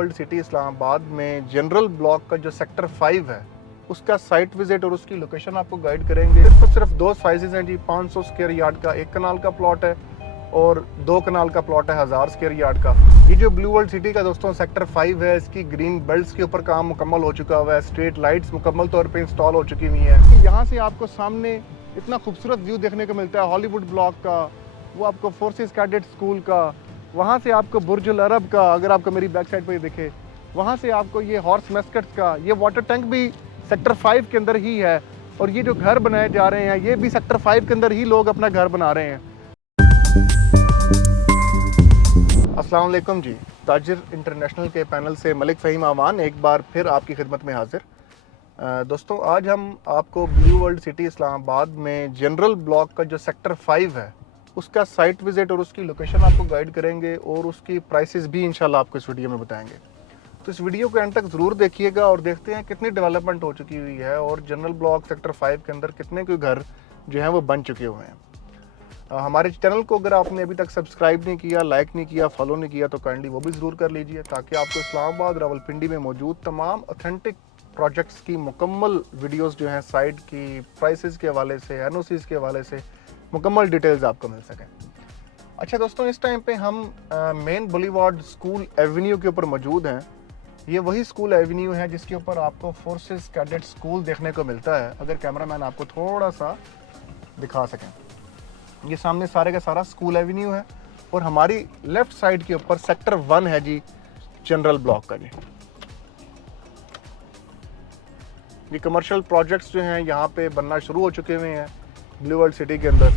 World city Islamabad में general block का जो सेक्टर 5 है उसका साइट विजिट और उसकी लोकेशन आपको गाइड करेंगे। सिर्फ दो साइजेस हैं जी, 500 स्क्वायर यार्ड का 1 कनाल का प्लॉट है और 2 कनाल का प्लॉट है 1000 स्क्वायर यार्ड का। ये जो ब्लू वर्ल्ड सिटी का दोस्तों सेक्टर 5 है, इसकी ग्रीन बेल्ट्स के ऊपर काम मुकम्मल हो चुका हुआ है। स्ट्रीट लाइट्स मुकम्मल तौर पे इंस्टॉल हो चुकी हुई हैं। यहाँ से आपको सामने इतना खूबसूरत व्यू देखने को मिलता है हॉलीवुड ब्लॉक का, वो आपको फोर्सेस कैडेट स्कूल का, वहाँ से आपको बुर्ज अल अरब का, अगर आपको मेरी बैक साइड पर दिखे, वहाँ से आपको ये हॉर्स मस्कट्स का, ये वाटर टैंक भी सेक्टर 5 के अंदर ही है। और ये जो घर बनाए जा रहे हैं ये भी सेक्टर 5 के अंदर ही लोग अपना घर बना रहे हैं। अस्सलाम वालेकुम जी, ताजिर इंटरनेशनल के पैनल से मलिक फ़हीम आवान एक बार फिर आपकी खिदमत में हाजिर। दोस्तों आज हम आपको ब्लू वर्ल्ड सिटी इस्लामाबाद में जनरल ब्लॉक का जो सेक्टर 5 है उसका साइट विज़िट और उसकी लोकेशन आपको गाइड करेंगे और उसकी प्राइसेस भी इंशाल्लाह आपको इस वीडियो में बताएंगे। तो इस वीडियो को एंड तक ज़रूर देखिएगा और देखते हैं कितनी डेवलपमेंट हो चुकी हुई है और जनरल ब्लॉक सेक्टर 5 के अंदर कितने कोई घर जो हैं वो बन चुके हुए हैं। हमारे चैनल को अगर आपने अभी तक सब्सक्राइब नहीं किया, लाइक नहीं किया, फॉलो नहीं किया तो काइंडली वो भी ज़रूर कर लीजिए ताकि आपको इस्लामाबाद रावलपिंडी में मौजूद तमाम ऑथेंटिक प्रोजेक्ट्स की मुकम्मल वीडियोस जो हैं साइट की, प्राइसेस के हवाले से, एनओसीज़ के हवाले से मुकम्मल डिटेल्स आपको मिल सकें। अच्छा दोस्तों, इस टाइम पे हम मेन बुलीवार्ड स्कूल एवेन्यू के ऊपर मौजूद हैं। ये वही स्कूल एवेन्यू है जिसके ऊपर आपको फोर्सेस कैडेट स्कूल देखने को मिलता है। अगर कैमरामैन आपको थोड़ा सा दिखा सकें, ये सामने सारे का सारा स्कूल एवेन्यू है और हमारी लेफ्ट साइड के ऊपर सेक्टर 1 है जी जनरल ब्लॉक का जी। ये कमर्शियल प्रोजेक्ट्स जो हैं यहाँ पे बनना शुरू हो चुके हुए हैं ब्लू वर्ल्ड सिटी के अंदर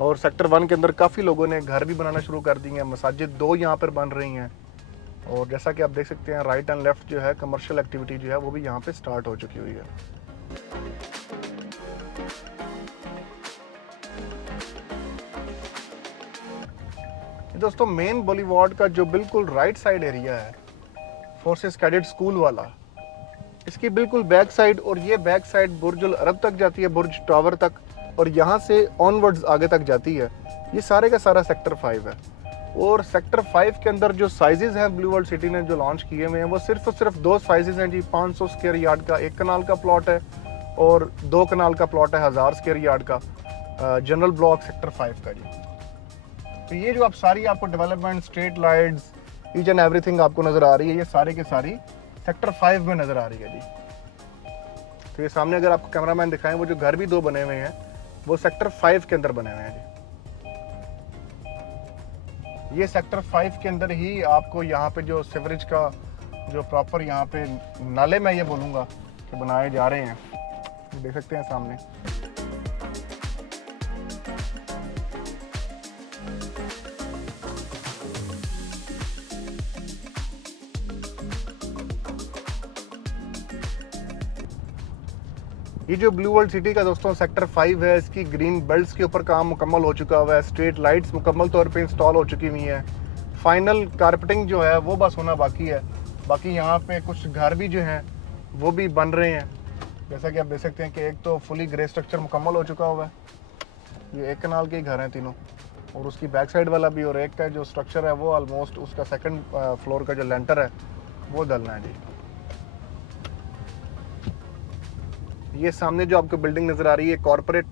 और सेक्टर 1 के अंदर काफ़ी लोगों ने घर भी बनाना शुरू कर दिए हैं। मसाजिद 2 यहाँ पर बन रही हैं और जैसा कि आप देख सकते हैं राइट एंड लेफ्ट जो है कमर्शियल एक्टिविटी जो है वो भी यहाँ पे स्टार्ट हो चुकी हुई है। दोस्तों मेन बॉलीवुड का जो बिल्कुल राइट साइड एरिया है फोर्सेस कैडेट स्कूल वाला, इसकी बिल्कुल बैक साइड, और ये बैक साइड बुर्ज अल अरब तक जाती है, बुर्ज टावर तक, और यहाँ से ऑनवर्ड्स आगे तक जाती है। ये सारे का सारा सेक्टर 5 है और सेक्टर 5 के अंदर जो साइजेस हैं ब्लू वर्ल्ड सिटी ने जो लॉन्च किए हुए हैं वो सिर्फ दो साइजेस हैं जी। 500 स्क्वायर यार्ड का 1 कनाल का प्लॉट है और 2 कनाल का प्लॉट है 1000 स्क्वायर यार्ड का, जनरल ब्लॉक सेक्टर 5 का जी। तो ये जो आप सारी आपको development, street lights, each and everything आपको नज़र आ रही है, ये सारे के सारी सेक्टर 5 में नज़र आ रही है जी। तो ये सामने अगर आपको कैमरामैन दिखाएं, वो जो घर भी 2 बने हुए हैं वो सेक्टर 5 के अंदर बने हुए हैं जी। ये सेक्टर 5 के अंदर ही आपको यहाँ पे जो सीवरेज का जो प्रॉपर यहाँ पे नाले मैं ये बोलूँगा कि बनाए जा रहे हैं, देख सकते हैं सामने। ये जो ब्लू वर्ल्ड सिटी का दोस्तों सेक्टर 5 है, इसकी ग्रीन बेल्ट्स के ऊपर काम मुकम्मल हो चुका हुआ है। स्ट्रीट लाइट्स मुकम्मल तौर पे इंस्टॉल हो चुकी हुई हैं। फाइनल कारपेटिंग जो है वो बस होना बाकी है। बाकी यहाँ पे कुछ घर भी जो हैं वो भी बन रहे हैं, जैसा कि आप देख सकते हैं कि एक तो फुली ग्रे स्ट्रक्चर मुकम्मल हो चुका हुआ है। ये 1 कनाल के ही घर हैं तीनों, और उसकी बैक साइड वाला भी, और एक का जो स्ट्रक्चर है वो ऑलमोस्ट उसका 2nd फ्लोर का जो लेंटर है वो डलना है जी। ये सामने जो आपको बिल्डिंग नज़र आ रही है कॉर्पोरेट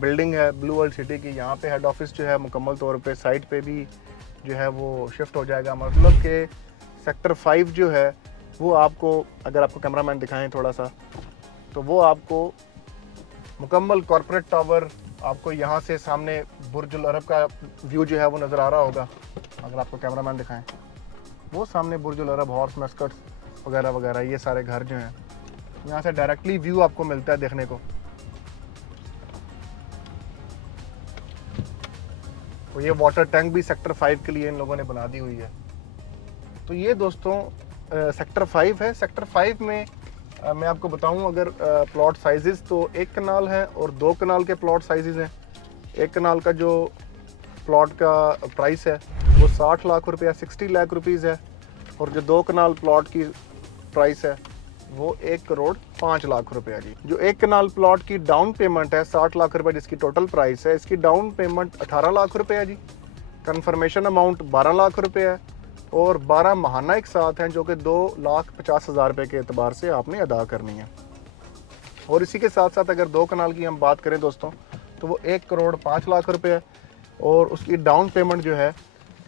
बिल्डिंग है ब्लू वर्ल्ड सिटी की। यहाँ पे हेड ऑफिस जो है मुकम्मल तौर पे साइट पे भी जो है वो शिफ्ट हो जाएगा। मतलब कि सेक्टर 5 जो है वो आपको, अगर आपको कैमरामैन दिखाएं थोड़ा सा, तो वो आपको मुकम्मल कॉर्पोरेट टावर, आपको यहाँ से सामने बुर्ज अल अरब का व्यू जो है वो नज़र आ रहा होगा। अगर आपको कैमरामैन दिखाएँ, वो सामने बुर्ज अल अरब, हॉर्स मस्कट्स वगैरह वगैरह, ये सारे घर जो हैं यहाँ से डायरेक्टली व्यू आपको मिलता है देखने को। तो ये वाटर टैंक भी सेक्टर 5 के लिए इन लोगों ने बना दी हुई है। तो ये दोस्तों सेक्टर 5 है। सेक्टर 5 में मैं आपको बताऊं अगर प्लॉट साइजेस, तो 1 कनाल है और 2 कनाल के प्लॉट साइजेस हैं। 1 कनाल का जो प्लॉट का प्राइस है वो 60 लाख रुपया, 60 लाख रुपीज़ है, और जो 2 कनाल प्लॉट की प्राइस है वो 1 करोड़ 5 लाख रुपया जी। जो 1 कनाल प्लॉट की डाउन पेमेंट है 60 लाख रुपए जिसकी टोटल प्राइस है, इसकी डाउन पेमेंट 18 लाख रुपये है जी। कन्फर्मेशन अमाउंट 12 लाख रुपये है और 12 महाना एक साथ हैं जो कि 2,50,000 रुपये के एतबार से आपने अदा करनी है। और इसी के साथ साथ अगर 2 कनाल की हम बात करें दोस्तों, तो वो 1,05,00,000 रुपये है और उसकी डाउन पेमेंट जो है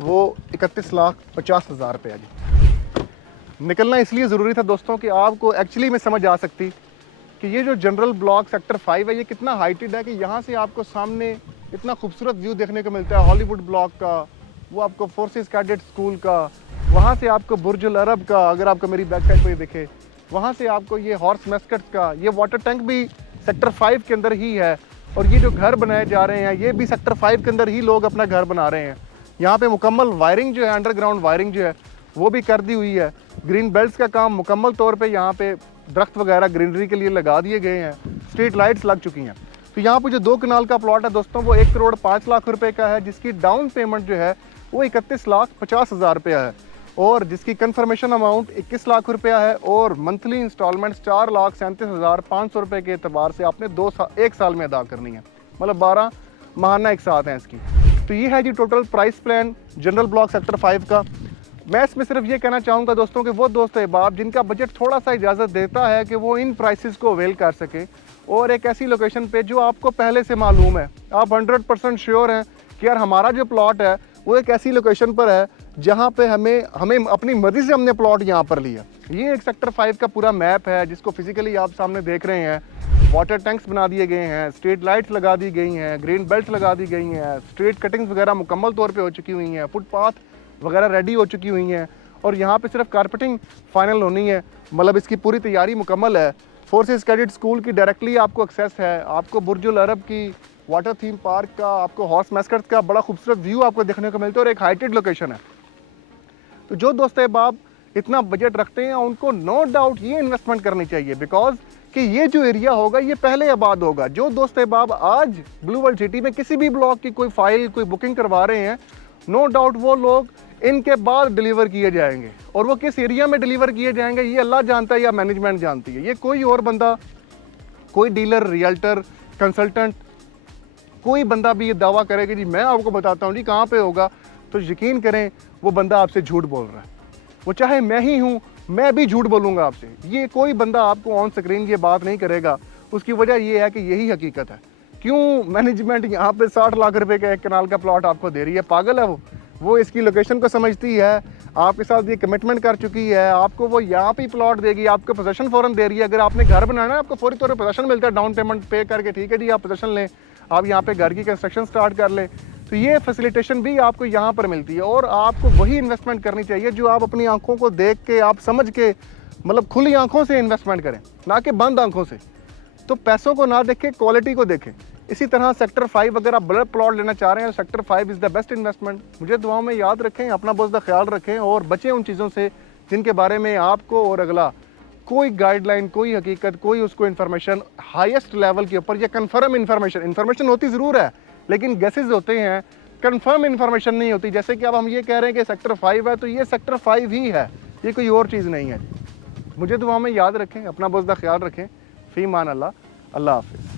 वो 31,50,000 रुपये है जी। निकलना इसलिए ज़रूरी था दोस्तों कि आपको एक्चुअली में समझ आ सकती कि ये जो जनरल ब्लॉक सेक्टर 5 है ये कितना हाइटेड है कि यहाँ से आपको सामने इतना खूबसूरत व्यू देखने को मिलता है हॉलीवुड ब्लॉक का, वो आपको फोर्सेस कैडेट स्कूल का, वहाँ से आपको बुर्ज अल अरब का, अगर आपको मेरी बैक साइड पर दिखे, वहाँ से आपको ये हॉर्स मैस्कट्स का, ये वाटर टैंक भी सेक्टर 5 के अंदर ही है। और ये जो घर बनाए जा रहे हैं ये भी सेक्टर 5 के अंदर ही लोग अपना घर बना रहे हैं। यहाँ पे मुकम्मल वायरिंग जो है, अंडरग्राउंड वायरिंग जो है वो भी कर दी हुई है। ग्रीन बेल्ट्स का काम मुकम्मल तौर पे यहाँ पे दरख्त वगैरह ग्रीनरी के लिए लगा दिए गए हैं, स्ट्रीट लाइट्स लग चुकी हैं। तो यहाँ पे जो 2 कनाल का प्लॉट है दोस्तों वो 1,05,00,000 रुपये का है, जिसकी डाउन पेमेंट जो है वो 31,50,000 रुपया है और जिसकी कन्फर्मेशन अमाउंट 21 लाख रुपया है और मंथली इंस्टॉलमेंट 4,37,500 रुपये के एतबार से आपने 1 साल में अदा करनी है, मतलब 12 महाना एक साथ हैं इसकी। तो ये है जी total price plan general block sector 5 का। मैं इसमें सिर्फ ये कहना चाहूँगा दोस्तों कि वो दोस्त अहबाब जिनका बजट थोड़ा सा इजाज़त देता है कि वो इन प्राइसेस को अवेल कर सके और एक ऐसी लोकेशन पे जो आपको पहले से मालूम है, आप 100% श्योर हैं कि यार हमारा जो प्लॉट है वो एक ऐसी लोकेशन पर है जहाँ पे हमें अपनी मर्ज़ी से हमने प्लॉट यहाँ पर लिया। ये एक सेक्टर 5 का पूरा मैप है जिसको फिजिकली आप सामने देख रहे हैं। वाटर टैंक्स बना दिए गए हैं, स्ट्रीट लाइट्स लगा दी गई हैं, ग्रीन बेल्ट लगा दी गई हैं, स्ट्रीट कटिंग्स वगैरह मुकम्मल तौर पे हो चुकी हुई हैं, फुटपाथ वगैरह रेडी हो चुकी हुई हैं और यहाँ पे सिर्फ कारपेटिंग फाइनल होनी है, मतलब इसकी पूरी तैयारी मुकम्मल है। फोर्सेस कैडेट स्कूल की डायरेक्टली आपको एक्सेस है, आपको बुर्ज अल अरब की, वाटर थीम पार्क का, आपको हॉर्स मैस्कट्स का बड़ा खूबसूरत व्यू आपको देखने को मिलता है और एक हाइटेड लोकेशन है। तो जो दोस्त अहबाब इतना बजट रखते हैं उनको नो डाउट ये इन्वेस्टमेंट करनी चाहिए, बिकॉज कि ये जो एरिया होगा ये पहले आबाद होगा। जो दोस्त अहबाब आज ब्लू वर्ल्ड सिटी में किसी भी ब्लॉक की कोई फाइल कोई बुकिंग करवा रहे हैं, नो डाउट वो लोग इनके बाद डिलीवर किए जाएंगे और वो किस एरिया में डिलीवर किए जाएंगे ये अल्लाह जानता है या मैनेजमेंट जानती है। ये कोई और बंदा, कोई डीलर, रियल्टर, कंसल्टेंट, कोई बंदा भी ये दावा करे कि जी मैं आपको बताता हूँ जी कहाँ पे होगा, तो यकीन करें वो बंदा आपसे झूठ बोल रहा है। वो चाहे मैं ही हूँ, मैं भी झूठ बोलूँगा आपसे। ये कोई बंदा आपको ऑन स्क्रीन ये बात नहीं करेगा। उसकी वजह ये है कि यही हकीकत है। क्यों मैनेजमेंट यहाँ पे 60 लाख रुपए का 1 कनाल का प्लॉट आपको दे रही है? पागल है वो इसकी लोकेशन को समझती है, आपके साथ ये कमिटमेंट कर चुकी है, आपको वो यहाँ पे प्लॉट देगी, आपको पोजेसन फ़ौरन दे रही है। अगर आपने घर बनाना है आपको फौरी तौर पर पोजेसन मिलता है, डाउन पेमेंट पे करके, ठीक है जी आप पोजेसन लें, आप यहाँ पे घर की कंस्ट्रक्शन स्टार्ट कर लें। तो ये फैसिलिटेशन भी आपको यहाँ पर मिलती है और आपको वही इन्वेस्टमेंट करनी चाहिए जो आप अपनी आंखों को देख के, आप समझ के, मतलब खुली आंखों से इन्वेस्टमेंट करें, ना कि बंद आंखों से। तो पैसों को ना देखें, क्वालिटी को देखें। इसी तरह सेक्टर 5 अगर आप बड़ा प्लॉट लेना चाह रहे हैं, sector 5 is the best investment. मुझे दुआओं में याद रखें, अपना बहुत ज़्यादा ख्याल रखें और बचें उन चीज़ों से जिनके बारे में आपको और अगला कोई गाइडलाइन, कोई हकीकत, कोई उसको इन्फॉर्मेशन हाईएस्ट लेवल के ऊपर या कन्फर्म इन्फॉर्मेशन होती ज़रूर है, लेकिन गेसेस होते हैं, कंफर्म इन्फॉर्मेशन नहीं होती। जैसे कि अब हम ये कह रहे हैं कि सेक्टर 5 है तो ये सेक्टर 5 ही है, ये कोई और चीज़ नहीं है। मुझे दुआ में याद रखें, अपना बहुत ज़्यादा ख्याल रखें। फ़ी मान अल्लाह, अल्लाह हाफ़िज़।